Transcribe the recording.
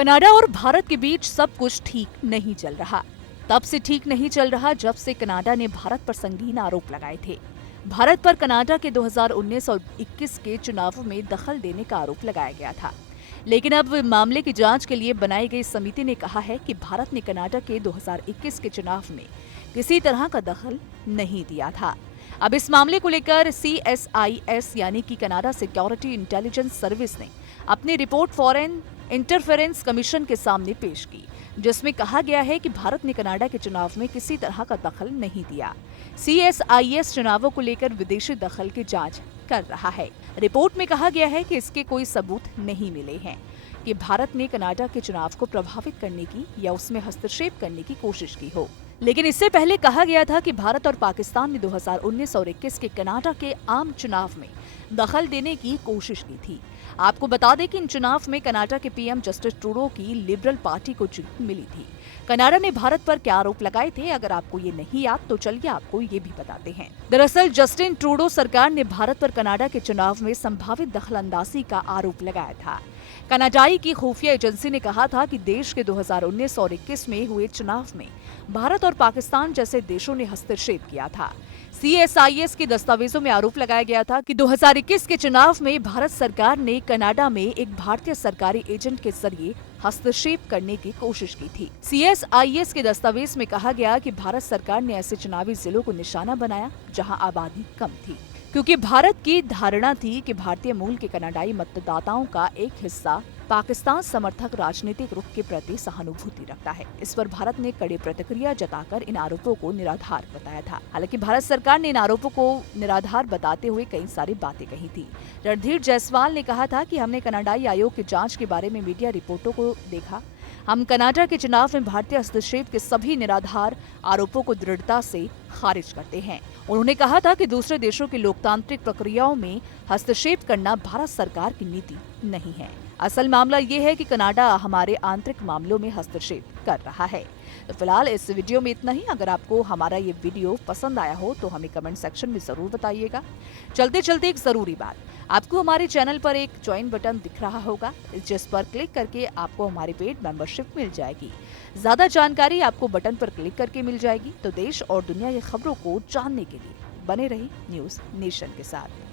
Canada और भारत के बीच सब कुछ ठीक नहीं चल रहा। तब से ठीक नहीं चल रहा जब से कनाडा ने भारत पर संगीन आरोप लगाए थे। भारत पर कनाडा के 2019 और 21 के चुनावों में दखल देने का आरोप लगाया गया था। लेकिन अब मामले की जांच के लिए बनाई गई समिति ने कहा है कि भारत ने कनाडा के 2021 के चुनाव में किसी तरह का दखल नहीं दिया था। अब इस मामले को लेकर CSIS यानी कि कनाडा सिक्योरिटी इंटेलिजेंस सर्विस ने अपनी रिपोर्ट फॉरेन इंटरफेरेंस कमीशन के सामने पेश की, जिसमें कहा गया है कि भारत ने कनाडा के चुनाव में किसी तरह का दखल नहीं दिया। CSIS चुनावों को लेकर विदेशी दखल की जांच कर रहा है। रिपोर्ट में कहा गया है कि इसके कोई सबूत नहीं मिले हैं कि भारत ने कनाडा के चुनाव को प्रभावित करने की या उसमें हस्तक्षेप करने की कोशिश की हो। लेकिन इससे पहले कहा गया था कि भारत और पाकिस्तान ने 2019 और 21 के कनाडा के आम चुनाव में दखल देने की कोशिश की थी। आपको बता दें कि इन चुनाव में कनाडा के PM जस्टिन ट्रूडो की लिबरल पार्टी को जीत मिली थी। कनाडा ने भारत पर क्या आरोप लगाए थे, अगर आपको ये नहीं याद तो चलिए आपको ये भी बताते हैं। दरअसल जस्टिन ट्रूडो सरकार ने भारत पर कनाडा के चुनाव में संभावित दखलंदाजी का आरोप लगाया था। कनाडाई की खुफिया एजेंसी ने कहा था कि देश के 2019 और 21 में हुए चुनाव में भारत और पाकिस्तान जैसे देशों ने हस्तक्षेप किया था। CSIS के दस्तावेजों में आरोप लगाया गया था कि 2021 के चुनाव में भारत सरकार ने कनाडा में एक भारतीय सरकारी एजेंट के जरिए हस्तक्षेप करने की कोशिश की थी। CSIS के दस्तावेज में कहा गया कि भारत सरकार ने ऐसे चुनावी जिलों को निशाना बनाया जहां आबादी कम थी, क्योंकि भारत की धारणा थी कि भारतीय मूल के कनाडाई मतदाताओं का एक हिस्सा पाकिस्तान समर्थक राजनीतिक रुख के प्रति सहानुभूति रखता है। इस पर भारत ने कड़ी प्रतिक्रिया जताकर इन आरोपों को निराधार बताया था। हालांकि भारत सरकार ने इन आरोपों को निराधार बताते हुए कई सारी बातें कही थी। रणधीर जायसवाल ने कहा था कि हमने कनाडाई आयोग की जांच के बारे में मीडिया रिपोर्टों को देखा। हम कनाडा के चुनाव में भारतीय हस्तक्षेप के सभी निराधार आरोपों को दृढ़ता से खारिज करते हैं। उन्होंने कहा था कि दूसरे देशों की लोकतांत्रिक प्रक्रियाओं में हस्तक्षेप करना भारत सरकार की नीति नहीं है। असल मामला ये है कि कनाडा हमारे आंतरिक मामलों में हस्तक्षेप कर रहा है। तो फिलहाल इस वीडियो में इतना ही। अगर आपको हमारा ये वीडियो पसंद आया हो तो हमें कमेंट सेक्शन में जरूर बताइएगा। चलते चलते एक जरूरी बात, आपको हमारे चैनल पर एक ज्वाइन बटन दिख रहा होगा, जिस पर क्लिक करके आपको हमारी पेड मेंबरशिप मिल जाएगी। ज्यादा जानकारी आपको बटन पर क्लिक करके मिल जाएगी। तो देश और दुनिया की खबरों को जानने के लिए बने रहिए न्यूज नेशन के साथ।